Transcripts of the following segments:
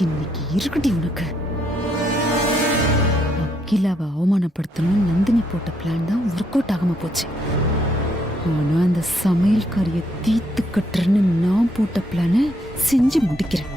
இன்னைக்கு இருக்குடி உனக்கு. அகிலாவை அவமானப்படுத்தணும் நந்தினி போட்ட பிளான் தான் ஒர்க் அவுட் ஆகாம போச்சு. ஆனா அந்த சமையல்காரிய தீத்து கட்டுறன்னு நான் போட்ட பிளான செஞ்சு முடிக்கிறேன்.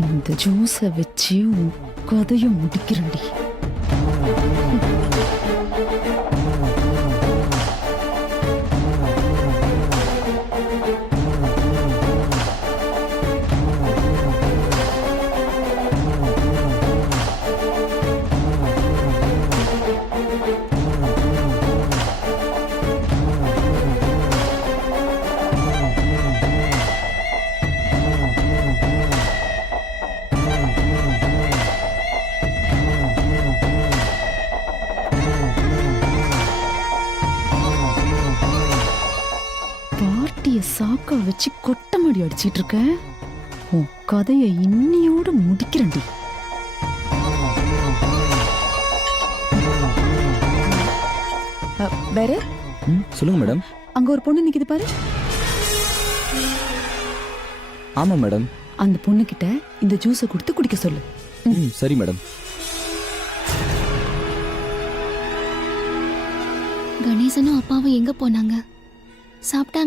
இந்த ஜூஸை வச்சு உன் கதையை முடிக்கிறேன்டி. சாக்கா வச்சு கொட்டமாடி அடிச்சிட்டு இருக்க. உன் கதையை இன்னியோட முடிக்கிறேன்டி. வேற சொல்லுங்க மேடம். அங்க ஒரு பொண்ணு நிக்குது பாரு. ஆமா மேடம். அந்த பொண்ணு கிட்ட இந்த ஜூஸை கொடுத்து குடிக்க சொல்லு. சரி மேடம். கணேசனும் அப்பாவும் எங்க போனாங்க? சாப்பிட்டாங்க?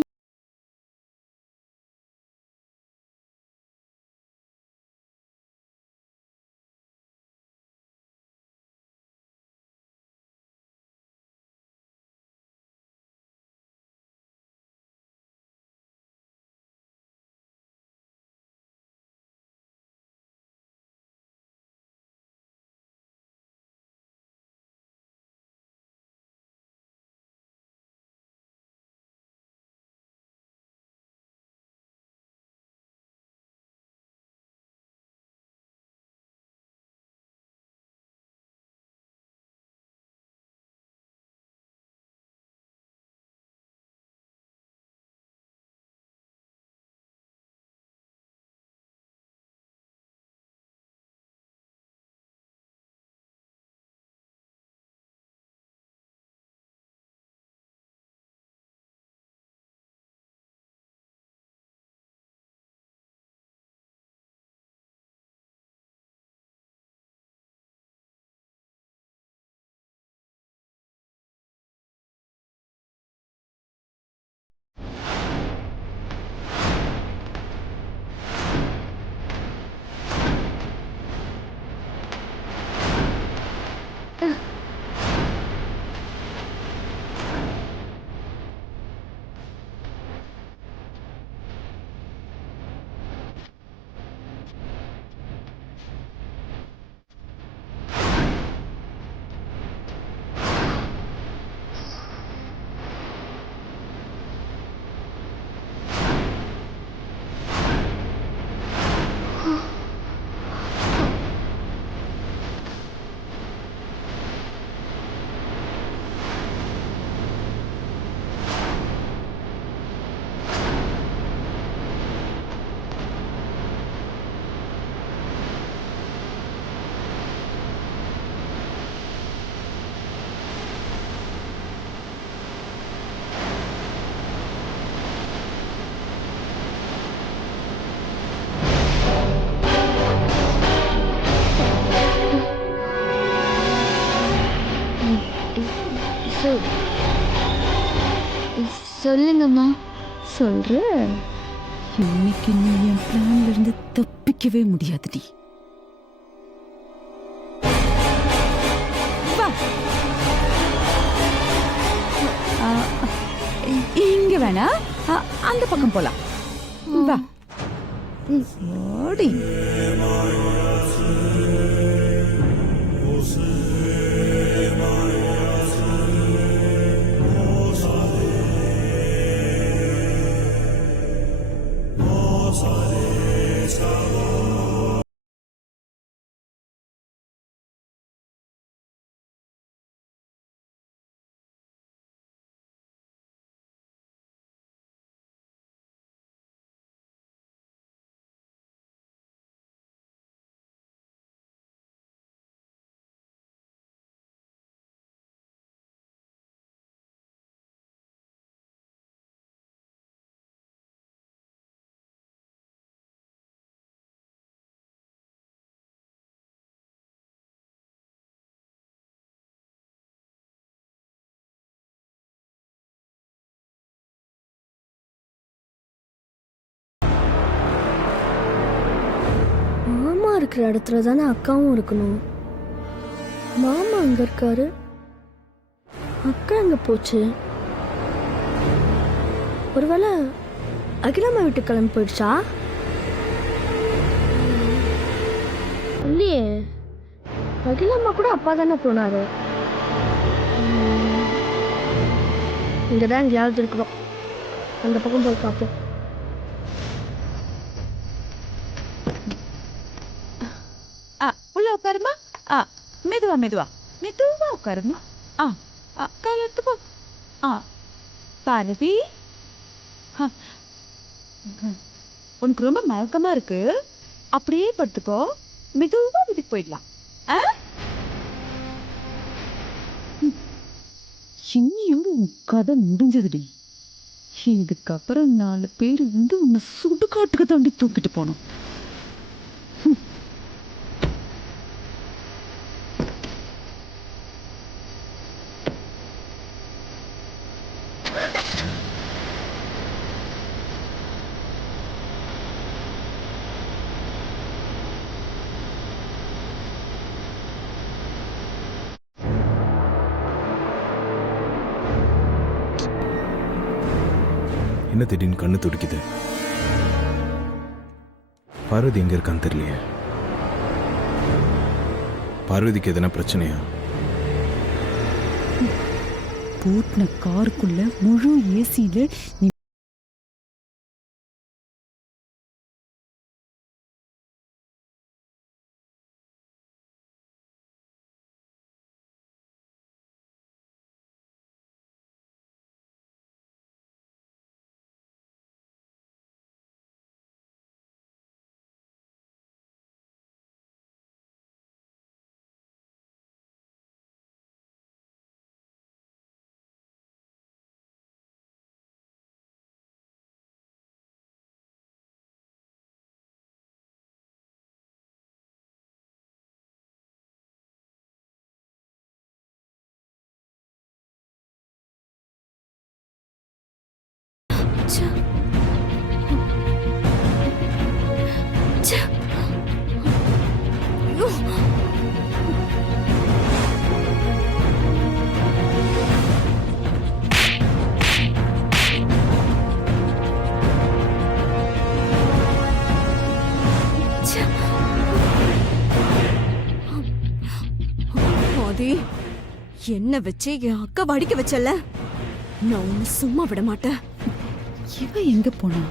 சொல்லுங்கம்மா. சொல்ற, இன்னைக்கு நீ என் பிளான்ல இருந்து தப்பிக்கவே முடியாதுடி. இங்க வேணா, அந்த பக்கம் போலாம். வா ஓடி. Sa re sa இருக்கிற இடத்துல தானே அக்காவும் இருக்கணும். மாமா அங்க இருக்காரு, அக்கா அங்க போச்சு. ஒருவேளை அகிலாமா வீட்டுக்கு கிளம்பி போயிடுச்சா? இல்லையே, அகிலாமா கூட அப்பா தானே போனாரு. இங்கே தான் எங்கேயாவது இருக்கிறோம். அந்த பக்கம் போய் பார்ப்போம். உள்ள உட்காருமா. மெதுவா மெதுவா மெதுவா உட்காருமா. கையில் எடுத்துக்கோ. பார்வதி, உனக்கு ரொம்ப மயக்கமா இருக்கு, அப்படியே படுத்துக்கோ. மெதுவா வீட்டுக்கு போயிடலாம். இன்னியும் உன் கதை முடிஞ்சதுடி. இதுக்கப்புறம் 4 பேர் வந்து உன்னை சுடுகாட்டுக்கு தாண்டி தூக்கிட்டு போனோம். என்ன திடீர்னு கண்ணு துடிக்குது? பார்வதி எங்க இருக்கான்னு தெரியலையே. பார்வதிக்கு எதனா பிரச்சனையா? பூட்டின காருக்குள்ள முழு ஏசியில நீ என்ன வச்சு என் அக்கா வடிக்க வச்சல, நான் உன்னை சும்மா விட மாட்டேன். இவ எங்க போனா?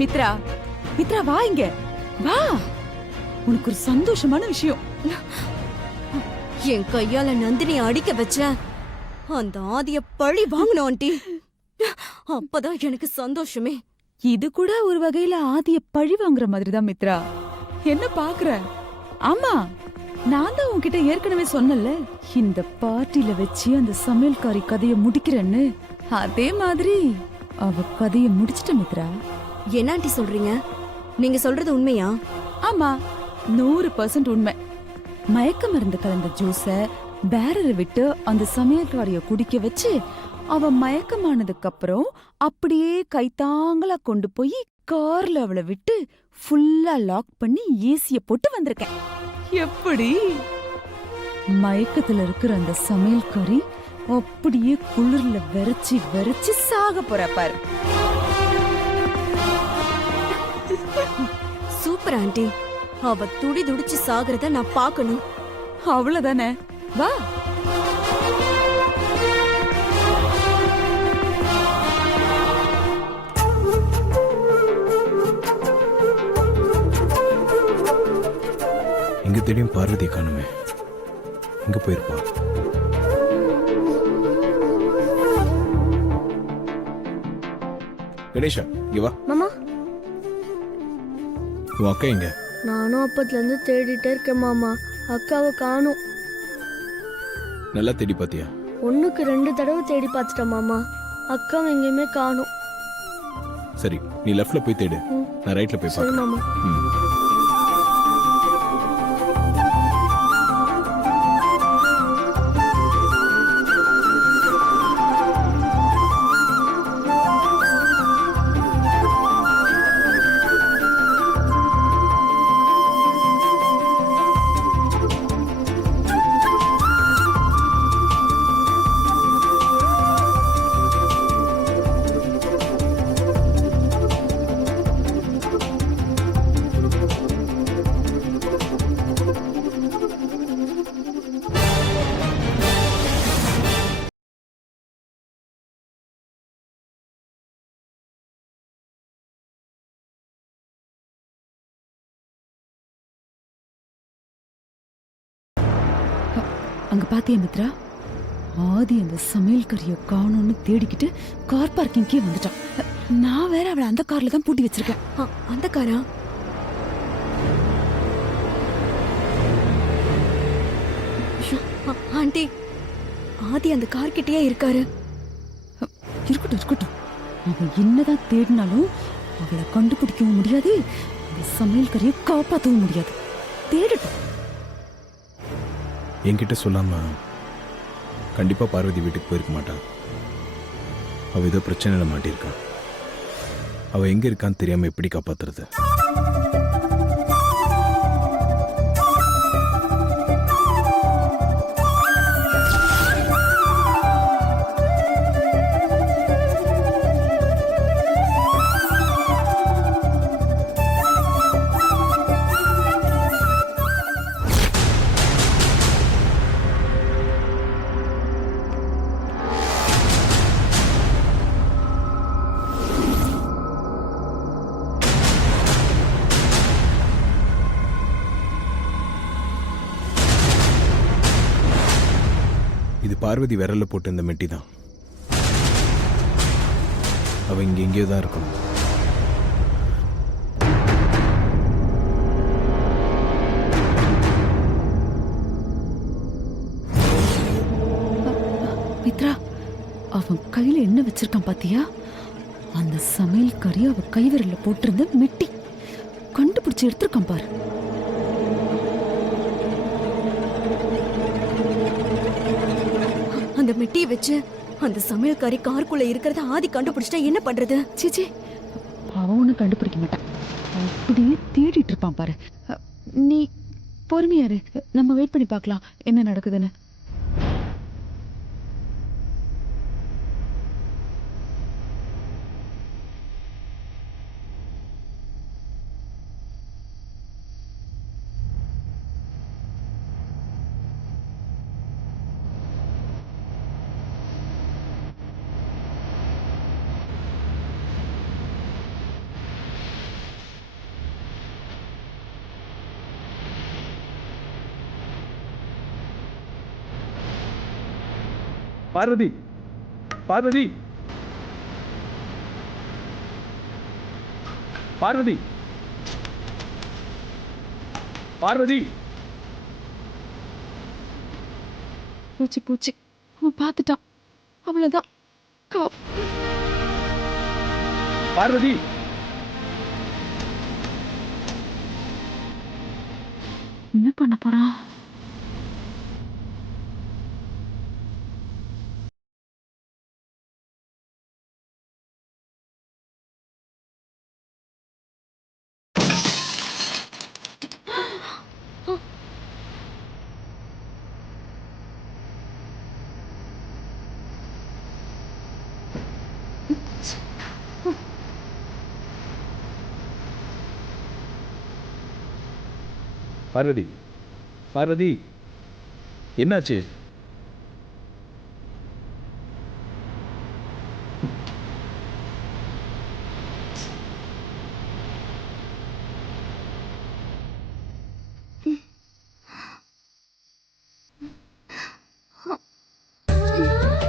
மித்ரா, மித்ரா வா இங்க வா. உனக்கு ஒரு சந்தோஷமான விஷயம். என் கையால நந்தினி அடிக்க வச்ச அந்த ஆதிய பழி வாங்கணும் ஆண்டி. அப்பதான் எனக்கு சந்தோஷமே. இது கூட ஒரு வகையில ஆதிய பழி வாங்குற மாதிரி தான் மித்ரா. என்ன பாக்குற? ஆமா, நான் தான் உன்கிட்ட ஏற்கனவே சொன்னல, இந்த பார்ட்டில வச்சு அந்த சமையல்காரி கதைய முடிக்கிறேன்னு. அதே மாதிரி அவ கதைய முடிச்சிட்ட மித்ரா. என்ன ஆண்டி சொல்றீங்க? நீங்க சொல்றது உண்மையா? ஆமா, 100% உண்மை. மயக்க மருந்து கலந்த ஜூஸ பேரரை விட்டு அந்த சமையல்காரிய குடிக்க வச்சு அவ மயக்கமானதுக்கு அப்புறம் அப்படியே கைத்தாங்களா கொண்டு போய் கார்ல அவளை விட்டு ஃபுல்லா லாக் பண்ணி ஏசிய போட்டு வந்திருக்கேன். எப்படி? மயக்கத்துல இருக்கிற அந்த சமையல்காரி அப்படியே குளிர்ல வெறச்சி வெறச்சி சாக போற பாரு. Super aunty. அவ துடி துடிச்சு சாகிறத நான் பார்க்கணும். அவ்வளவுதானே, வா. எங்க தெரியும் பார்வதி காணுமே, எங்க போயிருப்பா? கணேஷா, இங்க வா. மாமா, உன் அக்கா எங்க? நானும் அப்பத்துல இருந்து தேடிட்டே இருக்கேன் மாமா. அக்காவை காணும். நல்லா தேடி பாத்தியா? 1க்கு 2 தடவை தேடி பார்த்துட்டேன் மாமா. அக்காவை எங்கேயுமே காணும். சரி, நீ லெஃப்ட்ல போய் தேடு, நான் ரைட்ல போய் சரி பார்க்கறேன். மாமா. அங்க பாத்தியா மித்ரா, ஆதி அந்த சமையல்காரிய காணோம்னு தேடிக்கிட்டு கார் பார்க்கிங்கே வந்துட்டான். நான் வேற அவளை அந்த கார்ல தான் பூட்டி வச்சிருக்கேன். அந்த காரா? ஆண்டி, ஆதி அந்த கார் கிட்டயே இருக்காரு. இருக்கட்டும் இருக்கட்டும், அவன் என்னதான் தேடினாலும் அவளை கண்டுபிடிக்கவும் முடியாது, அந்த சமையல்காரிய காப்பாற்றவும் முடியாது. தேடட்டும். என்கிட்ட சொல்லாம கண்டிப்பா பார்வதி வீட்டுக்கு போயிருக்க மாட்டான். அவ ஏதோ பிரச்சனையில மாட்டியிருக்கான். அவ எங்க இருக்கான்னு தெரியாம எப்படி காப்பாத்துறது? இது பார்வதி விரல்ல போட்டு இந்த மெட்டி தான். அவ இங்க எங்கேயோ தான் இருக்கணும். மித்ரா, அவன் கையில என்ன வச்சிருக்கான் பாத்தியா? அந்த சமையல்காரி அவ கைவிரல்ல போட்டிருந்த மெட்டி கண்டுபிடிச்சு எடுத்திருக்கான் பாரு. அந்த மெட்டியை வச்சு அந்த சமையல்காரி காருக்குள்ள இருக்கிறத ஆதி கண்டுபிடிச்சிட்டா என்ன பண்றது? சீச்சி, அவன் ஒன்னும் கண்டுபிடிக்க மாட்டான். அப்படியே தேடிட்டு இருப்பான் பாரு. நீ பொறுமையாரு, நம்ம வெயிட் பண்ணி பார்க்கலாம் என்ன நடக்குதுன்னு. பார்வதி, பார்வதி, பார்வதி, பார்வதி. பூச்சி பூச்சி, அவன் பார்த்துட்டான். அவ்வளவுதான். பார்வதி, என்ன பண்ண போறான்? பார்வதி, பார்வதி, என்னாச்சு?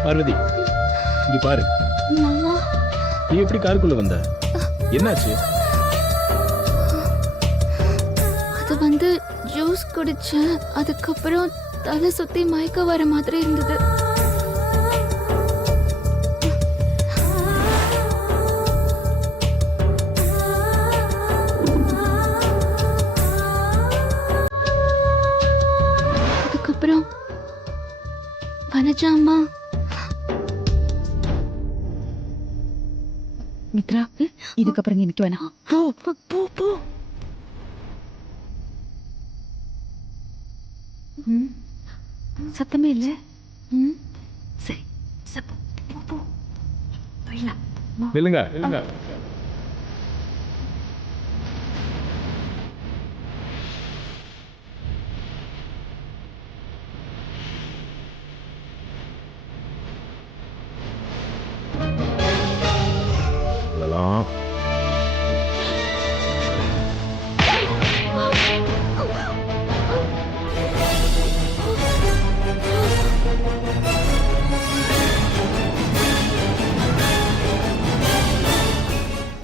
பார்வதி, இங்க பாரு. நீ எப்படி காருக்குள்ள வந்த? என்னாச்சு? அது வந்து ஜூஸ் குடிச்சேன், அதுக்கப்புறம் தலை சுத்தி மயக்க வர மாதிரி இருந்தது. அதுக்கப்புறம் வனஜா அம்மா. மித்ரா, இதுக்கப்புறம் நீ நிக்க வேணாம். போ போ போ போ. சத்தமே இல்ல. சரி, போ போ. போயிடலாம். நில்லுங்க, நில்லுங்க. அதெல்லாம்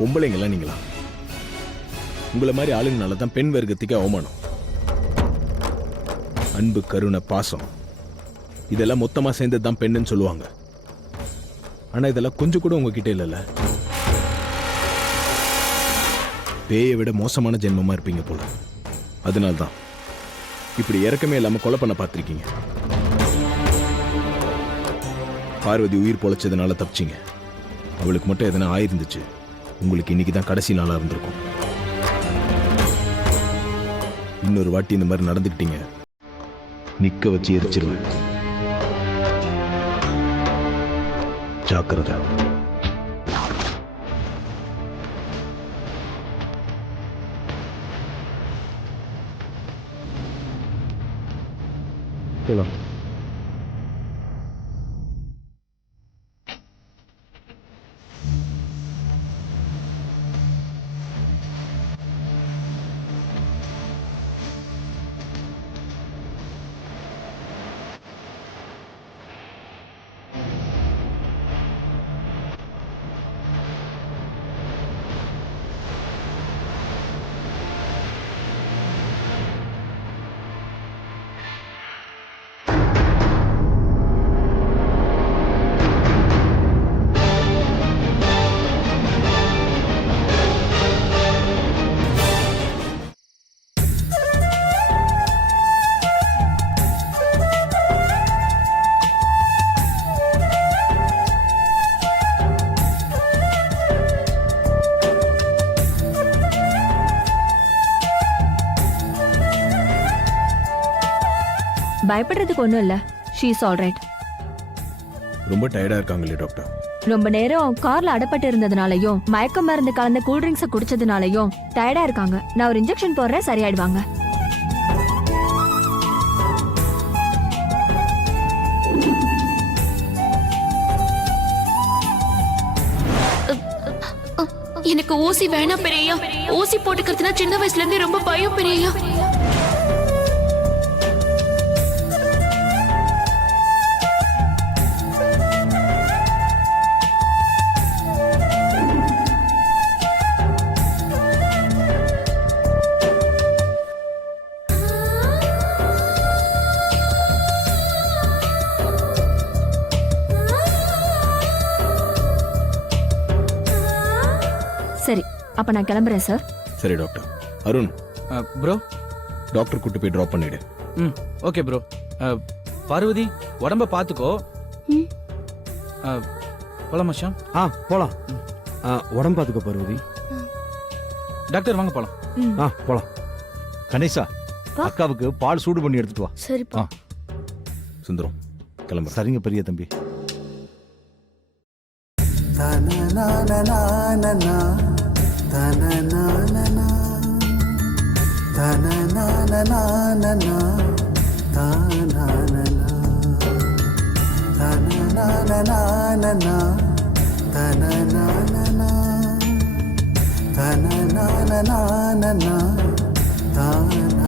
பொம்பளைங்கெல்லாம் நீங்களா? உங்களை மாதிரி ஆளுங்கனால தான் பெண் வர்க்கத்துக்கு அவமானம். அன்பு, கருணை, பாசம் இதெல்லாம் மொத்தமா சேர்ந்தது தான் பெண்ணுன்னு சொல்லுவாங்க. ஆனா இதெல்லாம் கொஞ்சம் கூட உங்ககிட்ட இல்லைல்ல. பேயை விட மோசமான ஜென்மமா இருப்பீங்க போல. அதனால்தான் இப்படி இறக்கமே இல்லாம கொலை பண்ண பார்த்திருக்கீங்க. பார்வதி உயிர் பொழைச்சதுனால தப்பிச்சிங்க. அவளுக்கு மட்டும் எதனா ஆயிருந்துச்சு, உங்களுக்கு இன்னைக்கு தான் கடைசி நாளா இருந்திருக்கும். இன்னொரு வாட்டி இந்த மாதிரி நடந்துக்கிட்டீங்க, நிக்க வச்சு எரிச்சிருவேன். ஜாக்கிரதை. போலாம். பயப்படுறதுக்கு ஒண்ணும் இல்ல. She is alright. ரொம்ப டயர்டா இருக்காங்களே டாக்டர். ரொம்ப நேரம் கார்ல அடப்பட்டு இருந்ததுனாலயும் மயக்க மருந்து கலந்த கூல் ட்ரிங்க்ஸ் குடிச்சதுனாலயும் டயர்டா இருக்காங்க. நான் ஒரு இன்ஜெக்ஷன் போடுறேன், சரியாயிடுவாங்க. எனக்கு ஊசி வேணாம் பெரியயா. ஊசி போட்டுக்கிறதுனா சின்ன வயசுல இருந்தே ரொம்ப பயம் பெரியயா. சரி, அப்ப நான் கிளம்புறேன் சார். சரி டாக்டர். அருண், ப்ரோ. டாக்டர் கூட்டு போய் ட்ராப் பண்ணிடு. Okay bro. பார்வதி, உடம்ப பாத்துக்கோ. போலாம் மச்சான். போலாம். உடம்பு பார்த்துக்கோ பார்வதி. டாக்டர் வாங்க போலாம். போலாம். கணேசா, அக்காவுக்கு பால் சூடு பண்ணி எடுத்துட்டு வா. சரிப்பா. சுந்தரம் கிளம்புற. சரிங்க பெரிய தம்பி. na na na na na